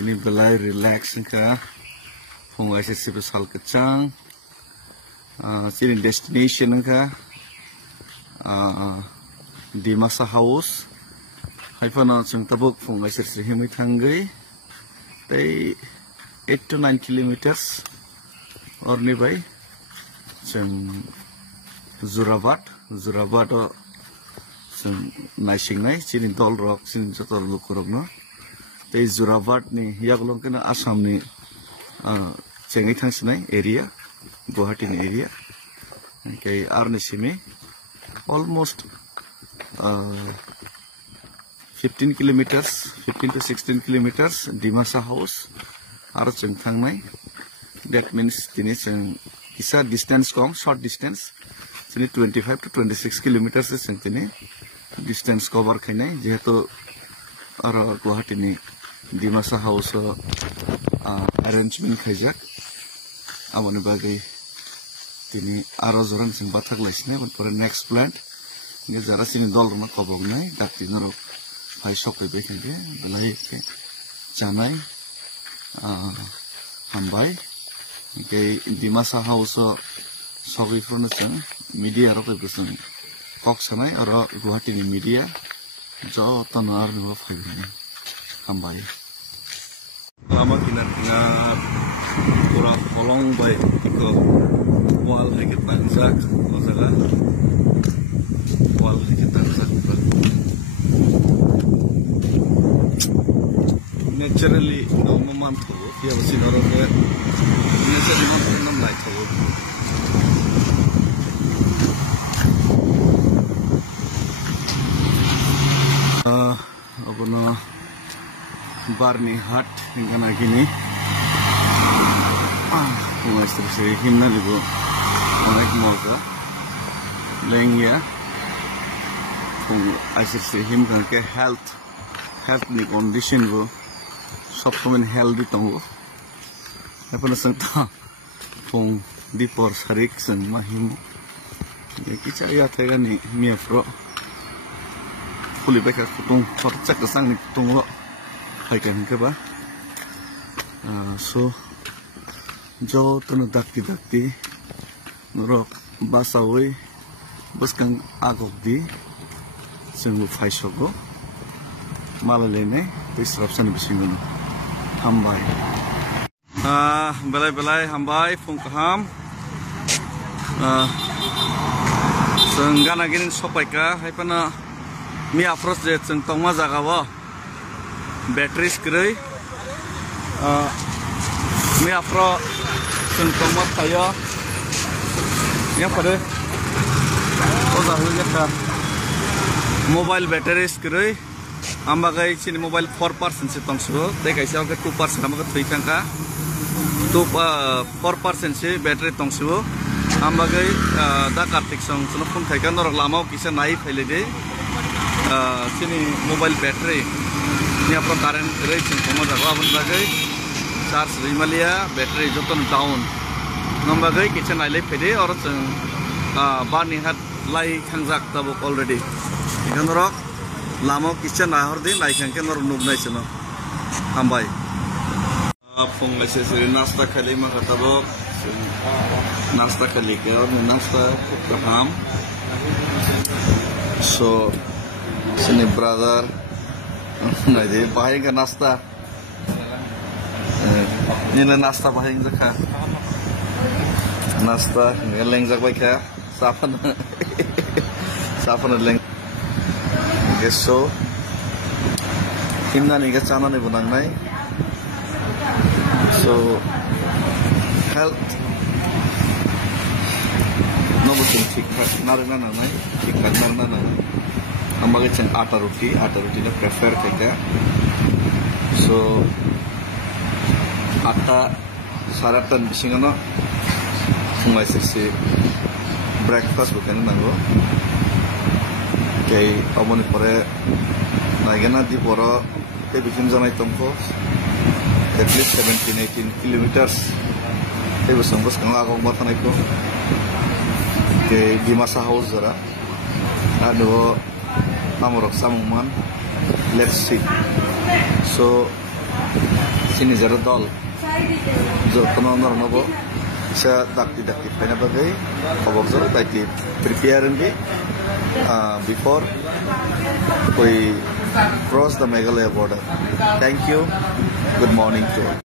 ini belai relax ka fungai se sal kecang sini destination ka di masa house haifana chung tabuk fungai se himi thangai tai 8 to 9 kilometers or nearby chung Zurabat naising sini dol rock sini jotor lukurok no tei Zurabat ni yaglong kena Assam ni cengai thangsinai area Guwahati ni area kai arni simi almost 15 kilometers 15 to 16 kilometers Dimasa house aro chung thangnai that means tini chung kisa distance kom short distance sini 25 to 26 kilometers chung tini distance cover khainai jehetu aro Guwahati ni Dimasa house arrangement khaijak aboni bagai tini aro jorang chung bathak laisne pore next plant ni jara sini dol ma kobognai dakti norok pai sokai bekhide belai ke janai hambai ke Dimasa house sogai fruna chung media ro ke sang kok sanai aro Guwahati ni media jo tanar no phaibe hambai lama kinar pura kolong by ke wall hai tanjak jaga wall hai tanjak naturally no moment ho ya basi noro ke naturally no light ho apna Barni Hat hingga gini Master saya himna ligo onek moga lengya pung aisir se him kan ke health ni condition go sob komen healthy tongo napana sangta pung dipor sarik sang mahim ya kicha ya thega ni miafro puli beka kutung chak sang ni kutung lo kan ke ba so jo tanu dakti norok basawi buskang agok di sunggu faisogo malalene disruption bisingun hambai belai hambai fungkaham senggana ginin sopaika haipana mi approach je seng tongma jagawa batteries krai mi afro sentong mat saya ya pada oza hunya ka mobile batteries krai ambagai sini mobile 4% se tongso dek aisa ke 2% amga thaikan ka 4% se battery tongso ambagai da kartik song sono phone thaikan norok lamao kisa nai phaile de sini mobile battery ini apa current rate yang kamu jaga abon bagai charge rimalia battery joton down nombagai kitchen nai pede or Barni Hat lai khangjak tabuk already ikan rok lamo kitchen nai horde nai khangke nor nubnai chino hambai phung mese seri nasta khali ma katabok nasta khali ke or nasta kaham so sini brother nah jadi bahing ke nasta ini nasta bahing zakha nasta ngeleng zak baik ya sapan leng geso himna ni ga chana ni bunang nai so health no butin thik narna nai thik narna nai ambagai chang atta roti na prefer kaita so atta saratan bisingano sungai sisi breakfast bukan nango kay amoni pore naigana di poro kay bikin janai tongko at least 17-18 kilometers kay busambos kang akong batanay ko kay Dimasa house jara ano amorok samuman let's see so sini jero dol jotono nornobo isa dakti paina bagai khobor jor daiti prepare ndi before we cross the Meghalaya border. Thank you. Good morning to all.